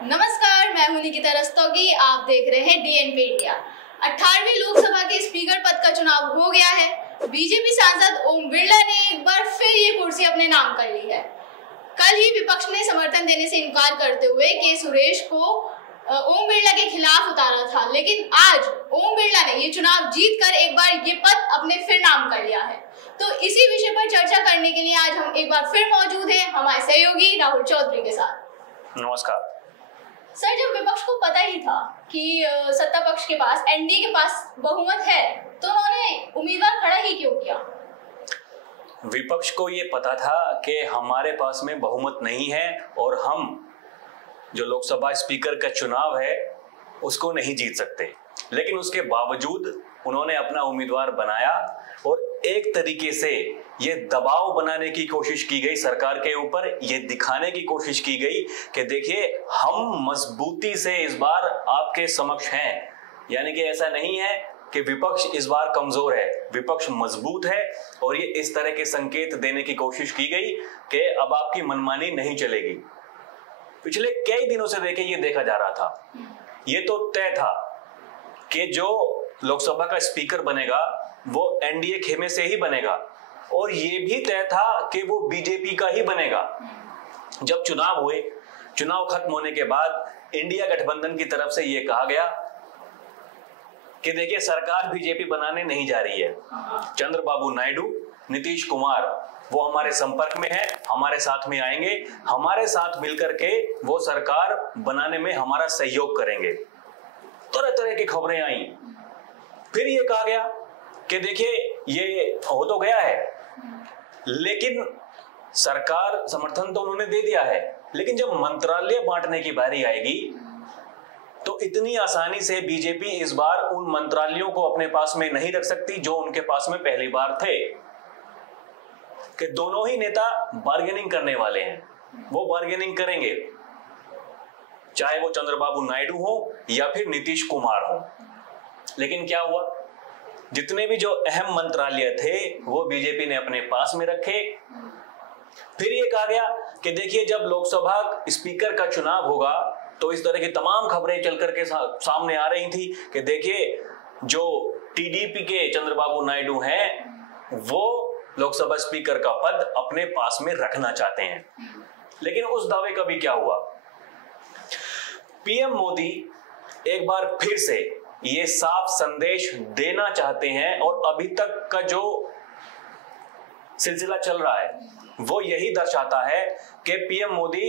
नमस्कार, मैं हूं निकिता रस्तोगी। आप देख रहे हैं डीएनपी इंडिया। 18वीं लोकसभा के स्पीकर पद का चुनाव हो गया है। बीजेपी सांसद ओम बिरला ने एक बार फिर ये कुर्सी अपने नाम कर ली है। कल ही विपक्ष ने समर्थन देने से इनकार करते हुए के सुरेश को ओम बिरला के खिलाफ उतारा था, लेकिन आज ओम बिरला ने ये चुनाव जीतकर एक बार ये पद अपने फिर नाम कर लिया है। तो इसी विषय पर चर्चा करने के लिए आज हम एक बार फिर मौजूद हैं हमारे सहयोगी राहुल चौधरी के साथ। नमस्कार सर, जब विपक्ष को पता ही था कि सत्ता पक्ष के पास, एनडीए के पास बहुमत है, तो उन्होंने उम्मीदवार खड़ा ही क्यों किया? विपक्ष को ये पता था कि हमारे पास में बहुमत नहीं है और हम जो लोकसभा स्पीकर का चुनाव है उसको नहीं जीत सकते, लेकिन उसके बावजूद उन्होंने अपना उम्मीदवार बनाया और एक तरीके से ये दबाव बनाने की कोशिश की गई सरकार के ऊपर, ये दिखाने की कोशिश की गई कि देखिए हम मजबूती से इस बार आपके समक्ष हैं। यानी कि ऐसा नहीं है कि विपक्ष इस बार कमजोर है, विपक्ष मजबूत है। और ये इस तरह के संकेत देने की कोशिश की गई कि अब आपकी मनमानी नहीं चलेगी। पिछले कई दिनों से देखे ये देखा जा रहा था, ये तो तय था कि जो लोकसभा का स्पीकर बनेगा वो एनडीए खेमे से ही बनेगा, और ये भी तय था कि वो बीजेपी का ही बनेगा। जब चुनाव हुए, चुनाव खत्म होने के बाद इंडिया गठबंधन की तरफ से ये कहा गया कि देखिए सरकार बीजेपी बनाने नहीं जा रही है। चंद्रबाबू नायडू, नीतीश कुमार वो हमारे संपर्क में है, हमारे साथ में आएंगे, हमारे साथ मिलकर के वो सरकार बनाने में हमारा सहयोग करेंगे। तरह तरह की खबरें आई। फिर ये कहा गया कि देखिए ये हो तो गया है, लेकिन सरकार समर्थन तो उन्होंने दे दिया है, लेकिन जब मंत्रालय बांटने की बारी आएगी तो इतनी आसानी से बीजेपी इस बार उन मंत्रालयों को अपने पास में नहीं रख सकती जो उनके पास में पहली बार थे। कि दोनों ही नेता बार्गेनिंग करने वाले हैं, वो बार्गेनिंग करेंगे, चाहे वो चंद्रबाबू नायडू हो या फिर नीतीश कुमार हो। लेकिन क्या हुआ, जितने भी जो अहम मंत्रालय थे वो बीजेपी ने अपने पास में रखे। फिर ये कहा गया कि देखिए जब लोकसभा स्पीकर का चुनाव होगा तो इस तरह की तमाम खबरें चल करके सामने आ रही थी कि देखिए जो टीडीपी के चंद्रबाबू नायडू हैं वो लोकसभा स्पीकर का पद अपने पास में रखना चाहते हैं। लेकिन उस दावे का भी क्या हुआ, पीएम मोदी एक बार फिर से ये साफ संदेश देना चाहते हैं, और अभी तक का जो सिलसिला चल रहा है वो यही दर्शाता है कि पीएम मोदी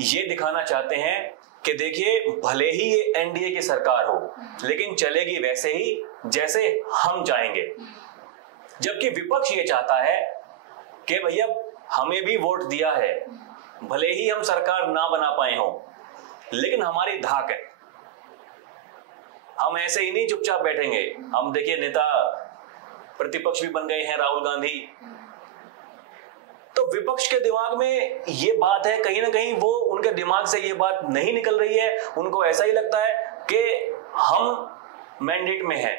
ये दिखाना चाहते हैं कि देखिए भले ही ये एनडीए की सरकार हो, लेकिन चलेगी वैसे ही जैसे हम चाहेंगे। जबकि विपक्ष ये चाहता है कि भैया हमें भी वोट दिया है, भले ही हम सरकार ना बना पाए हो, लेकिन हमारी धाक है, हम ऐसे ही नहीं चुपचाप बैठेंगे। हम देखिए नेता प्रतिपक्ष भी बन गए हैं, राहुल गांधी। तो विपक्ष के दिमाग में ये बात है, कहीं ना कहीं वो उनके दिमाग से ये बात नहीं निकल रही है। उनको ऐसा ही लगता है कि हम मैंडेट में हैं,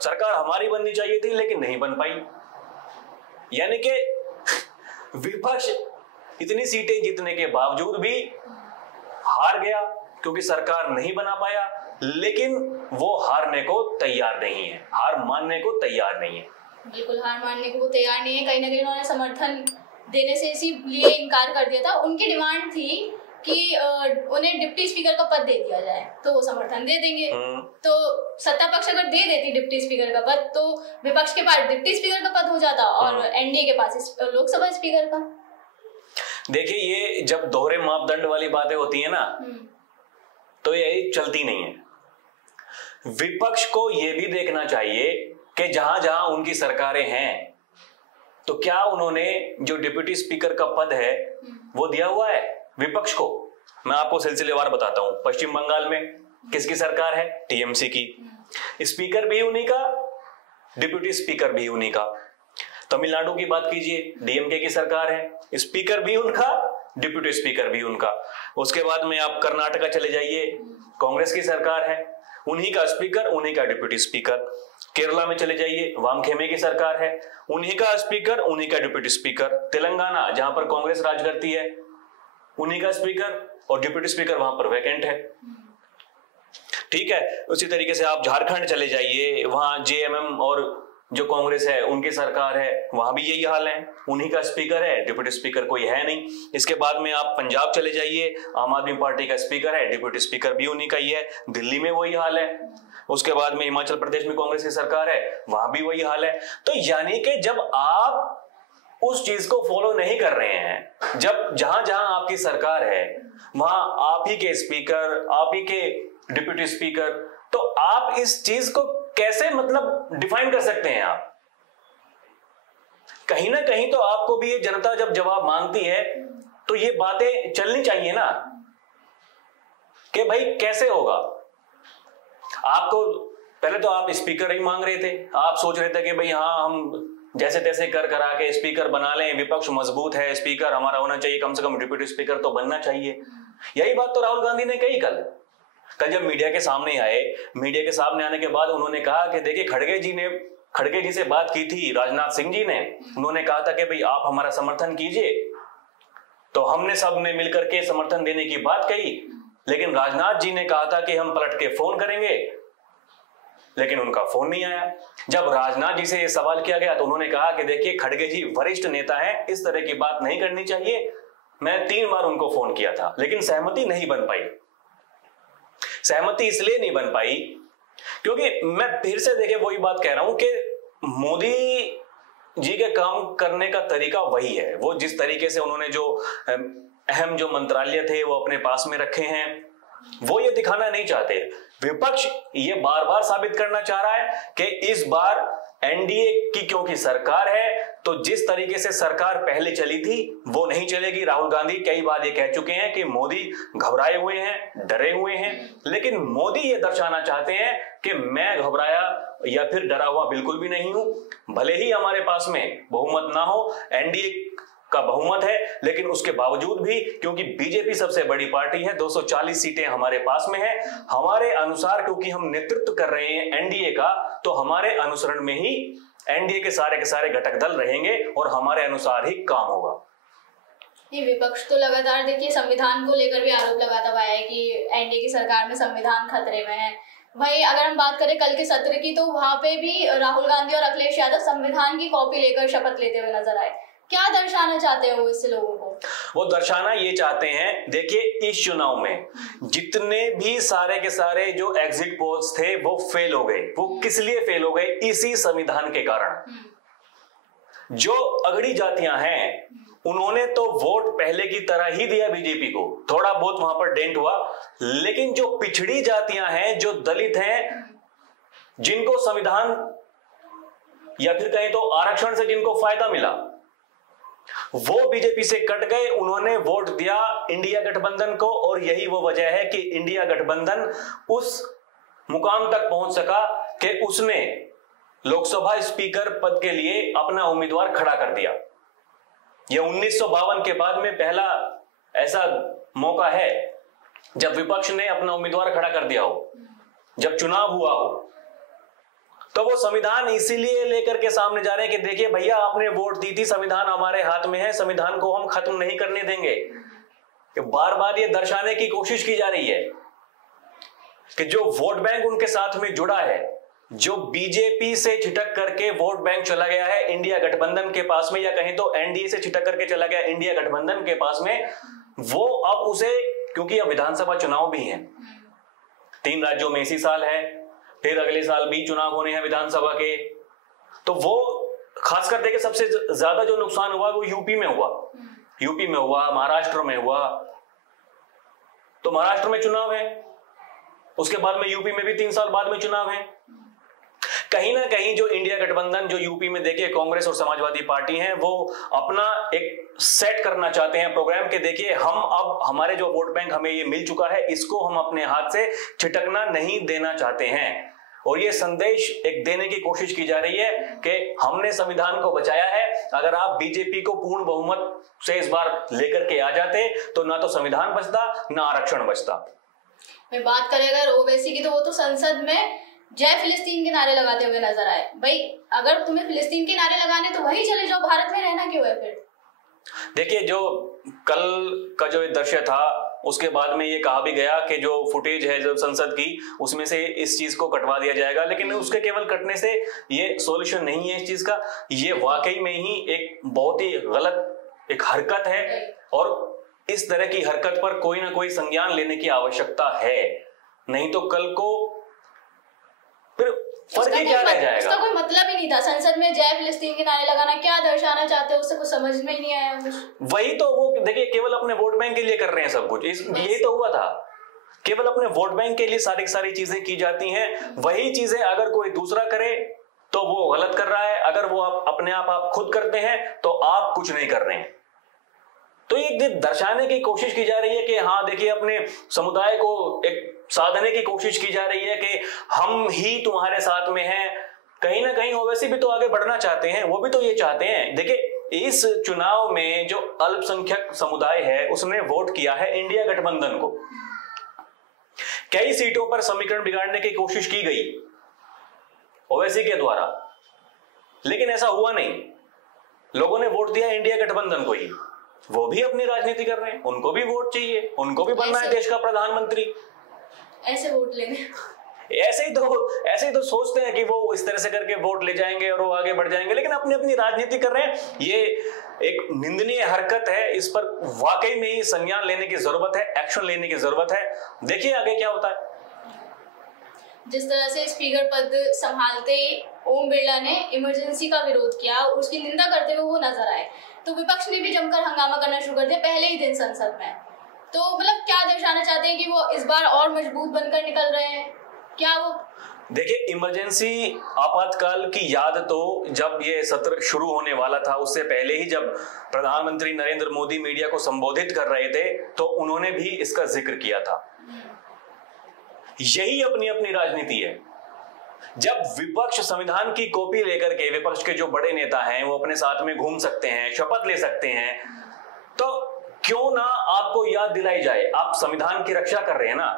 सरकार हमारी बननी चाहिए थी लेकिन नहीं बन पाई। यानी कि विपक्ष इतनी सीटें जीतने के बावजूद भी हार गया क्योंकि सरकार नहीं बना पाया, लेकिन वो हारने को तैयार नहीं है, हार मानने को तैयार नहीं है। बिल्कुल हार मानने को वो तैयार नहीं है। कहीं ना कहीं उन्होंने समर्थन देने से इसीलिए इनकार कर दिया था। उनकी डिमांड थी कि उन्हें डिप्टी स्पीकर का पद दे दिया जाए तो वो समर्थन दे देंगे। तो सत्ता पक्ष अगर दे देती डिप्टी स्पीकर का पद तो विपक्ष के पास डिप्टी स्पीकर का पद हो जाता और एनडीए के पास लोकसभा स्पीकर का। देखिए ये जब दोहरे मापदंड वाली बातें होती है ना तो ये चलती नहीं है। विपक्ष को ये भी देखना चाहिए कि जहां जहां उनकी सरकारें हैं तो क्या उन्होंने जो डिप्टी स्पीकर का पद है वो दिया हुआ है विपक्ष को। मैं आपको सिलसिलेवार बताता हूं। पश्चिम बंगाल में किसकी सरकार है, टीएमसी की, स्पीकर भी उन्हीं का, डिप्टी स्पीकर भी उन्हीं का। तमिलनाडु की बात कीजिए, डीएमके की सरकार है, स्पीकर भी उनका, डिप्टी स्पीकर भी उनका। उसके बाद में आप कर्नाटका चले जाइए, कांग्रेस की सरकार है, उन्हीं का स्पीकर उन्हीं का डिप्टी स्पीकर। केरला में चले जाइए, वामखेमे की सरकार है, उन्हीं का स्पीकर उन्हीं का डिप्टी स्पीकर। तेलंगाना जहां पर कांग्रेस राज करती है, उन्हीं का स्पीकर और डिप्टी स्पीकर वहां पर वैकेंट है। ठीक है, उसी तरीके से आप झारखंड चले जाइए, वहां जेएमएम और जो कांग्रेस है उनकी सरकार है, वहां भी यही हाल है, उन्हीं का स्पीकर है, डिप्टी स्पीकर कोई है नहीं। इसके बाद में आप पंजाब चले जाइए, आम आदमी पार्टी का स्पीकर है, डिप्टी स्पीकर भी उन्हीं का ही है। दिल्ली में वही हाल है। उसके बाद में हिमाचल प्रदेश में कांग्रेस की सरकार है, वहां भी वही हाल है। तो यानी कि जब आप उस चीज को फॉलो नहीं कर रहे हैं, जब जहां जहां आपकी सरकार है वहां आप ही के स्पीकर, आप ही के डिप्टी स्पीकर, तो आप इस चीज को कैसे मतलब डिफाइन कर सकते हैं? आप कहीं ना कहीं तो आपको भी ये जनता जब जवाब मांगती है तो ये बातें चलनी चाहिए ना कि भाई कैसे होगा। आपको पहले तो आप स्पीकर ही मांग रहे थे, आप सोच रहे थे कि भाई हाँ हम जैसे तैसे कर करा के स्पीकर बना लें, विपक्ष मजबूत है, स्पीकर हमारा होना चाहिए, कम से कम डिप्टी स्पीकर तो बनना चाहिए। यही बात तो राहुल गांधी ने कही कल जब मीडिया के सामने आए। मीडिया के सामने आने के बाद उन्होंने कहा कि देखिए खड़गे जी से बात की थी राजनाथ सिंह जी ने, उन्होंने कहा था कि भाई आप हमारा समर्थन कीजिए, तो हमने सब ने मिलकर के समर्थन देने की बात कही, लेकिन राजनाथ जी ने कहा था कि हम पलट के फोन करेंगे, लेकिन उनका फोन नहीं आया। जब राजनाथ जी से यह सवाल किया गया तो उन्होंने कहा कि देखिए खड़गे जी वरिष्ठ नेता हैं, इस तरह की बात नहीं करनी चाहिए। मैं 3 बार उनको फोन किया था, लेकिन सहमति नहीं बन पाई। सहमति इसलिए नहीं बन पाई क्योंकि मैं फिर से देखिए वही बात कह रहा हूं कि मोदी जी के काम करने का तरीका वही है। वो जिस तरीके से उन्होंने जो अहम जो मंत्रालय थे वो अपने पास में रखे हैं, वो ये दिखाना नहीं चाहते। विपक्ष ये बार बार साबित करना चाह रहा है कि इस बार एनडीए की क्योंकि सरकार है तो जिस तरीके से सरकार पहले चली थी वो नहीं चलेगी। राहुल गांधी कई बार ये कह चुके हैं कि मोदी घबराए हुए हैं, डरे हुए हैं, लेकिन मोदी ये दर्शाना चाहते हैं कि मैं घबराया या फिर डरा हुआ बिल्कुल भी नहीं हूं। भले ही हमारे पास में बहुमत ना हो, एनडीए का बहुमत है, लेकिन उसके बावजूद भी क्योंकि बीजेपी सबसे बड़ी पार्टी है, 240 सीटें हमारे पास में है, हमारे अनुसार क्योंकि हम नेतृत्व कर रहे हैं एनडीए का, तो हमारे अनुसरण में ही एनडीए के सारे घटक दल रहेंगे और हमारे अनुसार ही काम होगा। ये विपक्ष तो लगातार देखिए संविधान को लेकर भी आरोप लगाता हुआ है कि एनडीए की सरकार में संविधान खतरे में है। भाई अगर हम बात करें कल के सत्र की, तो वहां पे भी राहुल गांधी और अखिलेश यादव संविधान की कॉपी लेकर शपथ लेते हुए नजर आए। क्या दर्शाना चाहते हैं वो इससे लोगों को? वो दर्शाना ये चाहते हैं, देखिए इस चुनाव में जितने भी सारे के सारे जो एग्जिट पोल्स थे वो फेल हो गए। वो किस लिए फेल हो गए? इसी संविधान के कारण। जो अगड़ी जातियां हैं उन्होंने तो वोट पहले की तरह ही दिया बीजेपी को, थोड़ा बहुत वहां पर डेंट हुआ, लेकिन जो पिछड़ी जातियां हैं, जो दलित हैं, जिनको संविधान या फिर कहें तो आरक्षण से जिनको फायदा मिला, वो बीजेपी से कट गए। उन्होंने वोट दिया इंडिया गठबंधन को, और यही वो वजह है कि इंडिया गठबंधन उस मुकाम तक पहुंच सका कि उसने लोकसभा स्पीकर पद के लिए अपना उम्मीदवार खड़ा कर दिया। यह 1952 के बाद में पहला ऐसा मौका है जब विपक्ष ने अपना उम्मीदवार खड़ा कर दिया हो, जब चुनाव हुआ हो। तो वो संविधान इसीलिए लेकर के सामने जा रहे हैं कि देखिए भैया आपने वोट दी थी, संविधान हमारे हाथ में है, संविधान को हम खत्म नहीं करने देंगे। कि बार बार ये दर्शाने की कोशिश की जा रही है कि जो वोट बैंक उनके साथ में जुड़ा है, जो बीजेपी से छिटक करके वोट बैंक चला गया है इंडिया गठबंधन के पास में, या कहें तो एनडीए से छिटक करके चला गया इंडिया गठबंधन के पास में, वो अब उसे, क्योंकि अब विधानसभा चुनाव भी हैं 3 राज्यों में इसी साल है, फिर अगले साल भी चुनाव होने हैं विधानसभा के, तो वो खासकर देखिए सबसे ज्यादा जो नुकसान हुआ वो यूपी में हुआ, महाराष्ट्र में हुआ। तो महाराष्ट्र में चुनाव है, उसके बाद में यूपी में भी 3 साल बाद में चुनाव है। कहीं ना कहीं जो इंडिया गठबंधन जो यूपी में देखिए कांग्रेस और समाजवादी पार्टी हैं, वो अपना एक सेट करना चाहते हैं प्रोग्राम के, देखिए हम अब हमारे जो वोट बैंक हमें ये मिल चुका है, इसको हम अपने हाथ से छिटकना नहीं देना चाहते हैं। और ये संदेश एक देने की कोशिश की जा रही है कि हमने संविधान को बचाया है। अगर आप बीजेपी को पूर्ण बहुमत से इस बार लेकर के आ जाते तो ना तो संविधान बचता ना आरक्षण बचता। मैं बात करें अगर ओवैसी की, तो वो तो संसद में जय फिलिस्तीन के नारे लगाते हुए नजर आए। भाई अगर तुम्हें फिलिस्तीन के नारे लगाने तो वही चले जाओ, भारत में रहना क्यों है फिर? देखिए जो कल का जो दृश्य था उसके बाद में ये कहा भी गया कि जो फुटेज है जो संसद की उसमें से इस चीज को कटवा दिया जाएगा, लेकिन उसके केवल कटने से ये सॉल्यूशन नहीं है इस चीज का। ये वाकई में ही एक बहुत ही गलत एक हरकत है और इस तरह की हरकत पर कोई ना कोई संज्ञान लेने की आवश्यकता है, नहीं तो कल को फिर फर्क ही क्या रह जाएगा। उसका कोई मतलब ही नहीं था। संसद में जय फिलिस्तीन के नारे लगाना क्या दर्शाना चाहते हैं उससे कुछ समझ में ही नहीं आया कुछ। वही तो वो देखिए केवल अपने वोट बैंक के लिए कर रहे हैं सब कुछ, यही तो हुआ था। केवल अपने वोट बैंक के लिए सारी चीजें की जाती हैं। वही चीजें अगर कोई दूसरा करे तो वो गलत कर रहा है, अगर वो अपने आप खुद करते हैं तो आप कुछ नहीं कर रहे हैं। तो ये दर्शाने की कोशिश की जा रही है कि हाँ देखिए अपने समुदाय को एक साधने की कोशिश की जा रही है कि हम ही तुम्हारे साथ में हैं। कहीं ना कहीं ओवैसी भी तो आगे बढ़ना चाहते हैं, वो भी तो ये चाहते हैं। देखिए इस चुनाव में जो अल्पसंख्यक समुदाय है उसने वोट किया है इंडिया गठबंधन को। कई सीटों पर समीकरण बिगाड़ने की कोशिश की गई ओवैसी के द्वारा, लेकिन ऐसा हुआ नहीं। लोगों ने वोट दिया इंडिया गठबंधन को ही। वो भी अपनी राजनीति कर रहे हैं, उनको भी वोट चाहिए, उनको भी बनना है देश का प्रधानमंत्री। ऐसे वोट लेने ऐसे ही तो सोचते हैं कि वो इस तरह से करके वोट ले जाएंगे और वो आगे बढ़ जाएंगे, लेकिन अपनी अपनी राजनीति कर रहे हैं। ये एक निंदनीय हरकत है, इस पर वाकई में ही संज्ञान लेने की जरूरत है, एक्शन लेने की जरूरत है। देखिए आगे क्या होता है। जिस तरह से स्पीकर पद संभालते ओम बिरला ने इमरजेंसी का विरोध किया, उसकी निंदा करते हुए वो नजर आए, तो विपक्ष ने भी जमकर हंगामा करना शुरू कर दिया पहले ही दिन संसद में। तो मतलब क्या दर्शाना चाहते हैं कि वो इस बार और मजबूत बनकर निकल रहे हैं क्या वो? देखिए इमरजेंसी आपातकाल की याद तो जब ये सत्र शुरू होने वाला था उससे पहले ही जब प्रधानमंत्री नरेंद्र मोदी मीडिया को संबोधित कर रहे थे तो उन्होंने भी इसका जिक्र किया था। यही अपनी अपनी राजनीति है। जब विपक्ष संविधान की कॉपी लेकर के, विपक्ष के जो बड़े नेता हैं वो अपने साथ में घूम सकते हैं, शपथ ले सकते हैं, तो क्यों ना आपको याद दिलाई जाए आप संविधान की रक्षा कर रहे हैं ना।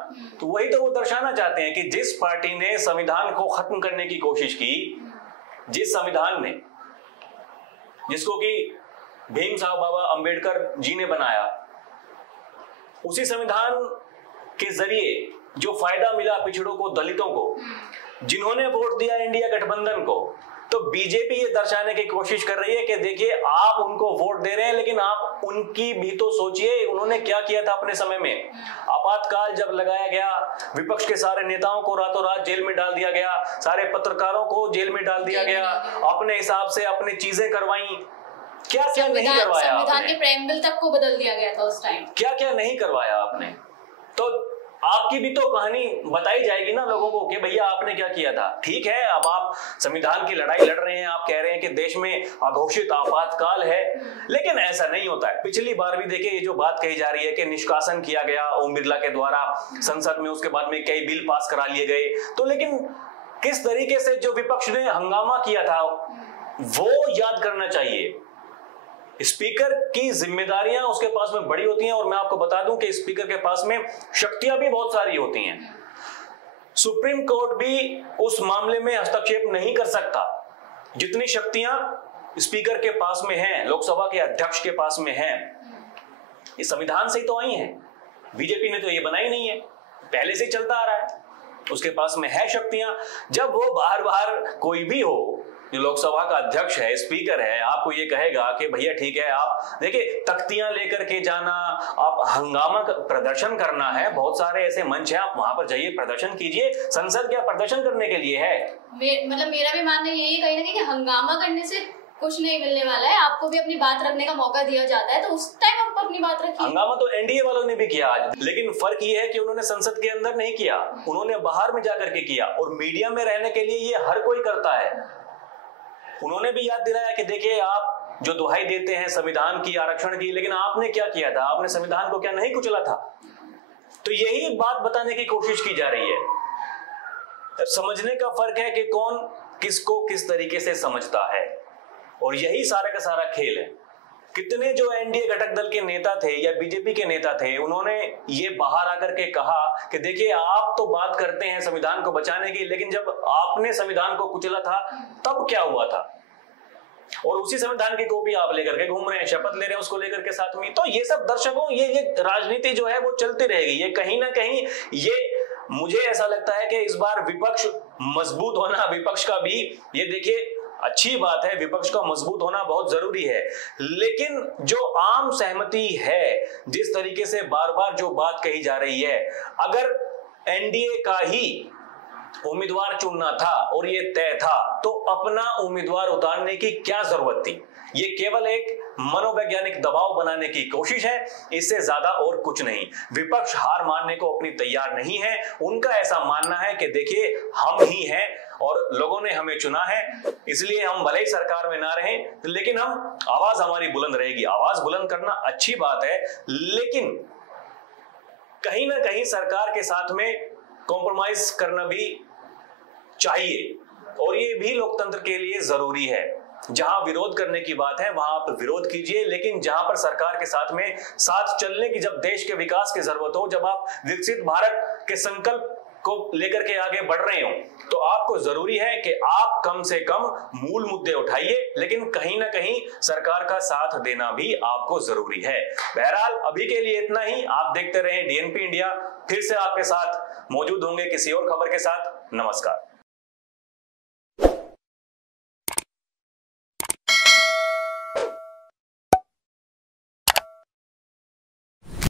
तो वही तो वो दर्शाना चाहते हैं कि जिस पार्टी ने संविधान को खत्म करने की कोशिश की, जिस संविधान ने जिसको कि भीम साहब बाबा अंबेडकर जी ने बनाया, उसी संविधान के जरिए जो फायदा मिला पिछड़ों को, दलितों को, जिन्होंने वोट दिया इंडिया गठबंधन को, तो बीजेपी ये दर्शाने की कोशिश कर रही है कि देखिए आप उनको वोट दे रहे हैं लेकिन आप उनकी भी तो सोचिए, उन्होंने क्या किया था अपने समय में। आपातकाल जब लगाया गया, विपक्ष के सारे नेताओं को रातों रात जेल में डाल दिया गया, सारे पत्रकारों को जेल में डाल दिया गया, अपने हिसाब से अपनी चीजें करवाई। क्या क्या नहीं करवाया आपने? संविधान के प्रेम्बल तक को बदल दिया गया था उस टाइम। क्या क्या नहीं करवाया आपने? तो आपकी भी तो कहानी बताई जाएगी ना लोगों को कि भैया आपने क्या किया था। ठीक है, अब आप संविधान की लड़ाई लड़ रहे हैं, आप कह रहे हैं कि देश में अघोषित आपातकाल है, लेकिन ऐसा नहीं होता है। पिछली बार भी देखिए ये जो बात कही जा रही है कि निष्कासन किया गया ओम बिरला के द्वारा संसद में, उसके बाद में कई बिल पास करा लिए गए, तो लेकिन किस तरीके से जो विपक्ष ने हंगामा किया था वो याद करना चाहिए। स्पीकर की जिम्मेदारियां उसके पास में बड़ी होती हैं और मैं आपको बता दूं कि स्पीकर के पास में शक्तियां भी बहुत सारी होती हैं। सुप्रीम कोर्ट भी उस मामले में हस्तक्षेप नहीं कर सकता जितनी शक्तियां स्पीकर के पास में हैं, लोकसभा के अध्यक्ष के पास में हैं। ये संविधान से ही तो आई हैं, बीजेपी ने तो ये बनाई नहीं है, पहले से चलता आ रहा है। उसके पास में है शक्तियां। जब वो बाहर कोई भी हो, जो लोकसभा का अध्यक्ष है, स्पीकर है, आपको ये कहेगा कि भैया ठीक है, आप देखिए तख्तियां लेकर के जाना, आप हंगामा प्रदर्शन करना है, बहुत सारे ऐसे मंच हैं, आप वहां पर जाइए, प्रदर्शन कीजिए। संसद क्या प्रदर्शन करने के लिए है? मतलब मेरा भी मानना यही कहीं ना कहीं कि हंगामा करने से कुछ नहीं मिलने वाला है। आपको भी अपनी बात रखने का मौका दिया जाता है, तो उस टाइम आपको अपनी बात रखिए। हंगामा तो एनडीए वालों ने भी किया आज, लेकिन फर्क ये है कि उन्होंने संसद के अंदर नहीं किया, उन्होंने बाहर में जाकर के किया। और मीडिया में रहने के लिए ये हर कोई करता है। उन्होंने भी याद दिलाया कि देखिए आप जो दुहाई देते हैं संविधान की, आरक्षण की, लेकिन आपने क्या किया था, आपने संविधान को क्या नहीं कुचला था। तो यही बात बताने की कोशिश की जा रही है। समझने का फर्क है कि कौन किसको किस तरीके से समझता है, और यही सारा का सारा खेल है। कितने जो एनडीए घटक दल के नेता थे या बीजेपी के नेता थे, उन्होंने ये बाहर आकर के कहा कि देखिए आप तो बात करते हैं संविधान को बचाने की, लेकिन जब आपने संविधान को कुचला था तब क्या हुआ था। और उसी संविधान की कॉपी आप लेकर के घूम रहे हैं, शपथ ले रहे हैं उसको लेकर के साथ में। तो ये सब दर्शकों, ये राजनीति जो है वो चलती रहेगी। ये कहीं ना कहीं ये मुझे ऐसा लगता है कि इस बार विपक्ष मजबूत होना, विपक्ष का भी, ये देखिए अच्छी बात है, विपक्ष का मजबूत होना बहुत जरूरी है, लेकिन जो आम सहमति है, जिस तरीके से बार बार जो बात कही जा रही है, अगर एनडीए का ही उम्मीदवार चुनना था और ये तय था तो अपना उम्मीदवार उतारने की क्या जरूरत थी? ये केवल एक मनोवैज्ञानिक दबाव बनाने की कोशिश है, इससे ज्यादा और कुछ नहीं। विपक्ष हार मानने को अपनी तैयार नहीं है। उनका ऐसा मानना है कि देखिए हम ही हैं और लोगों ने हमें चुना है, इसलिए हम भले ही सरकार में ना रहें लेकिन हम आवाज हमारी बुलंद रहेगी। आवाज बुलंद करना अच्छी बात है, लेकिन कहीं ना कहीं सरकार के साथ में कॉम्प्रोमाइज करना भी चाहिए और ये भी लोकतंत्र के लिए जरूरी है। जहां विरोध करने की बात है वहां आप विरोध कीजिए, लेकिन जहां पर सरकार के साथ में साथ चलने की, जब देश के विकास की जरूरत हो, जब आप विकसित भारत के संकल्प को लेकर के आगे बढ़ रहे हो, तो आपको जरूरी है कि आप कम से कम मूल मुद्दे उठाइए, लेकिन कहीं ना कहीं सरकार का साथ देना भी आपको जरूरी है। बहरहाल अभी के लिए इतना ही। आप देखते रहें डीएनपी इंडिया। फिर से आपके साथ मौजूद होंगे किसी और खबर के साथ। नमस्कार।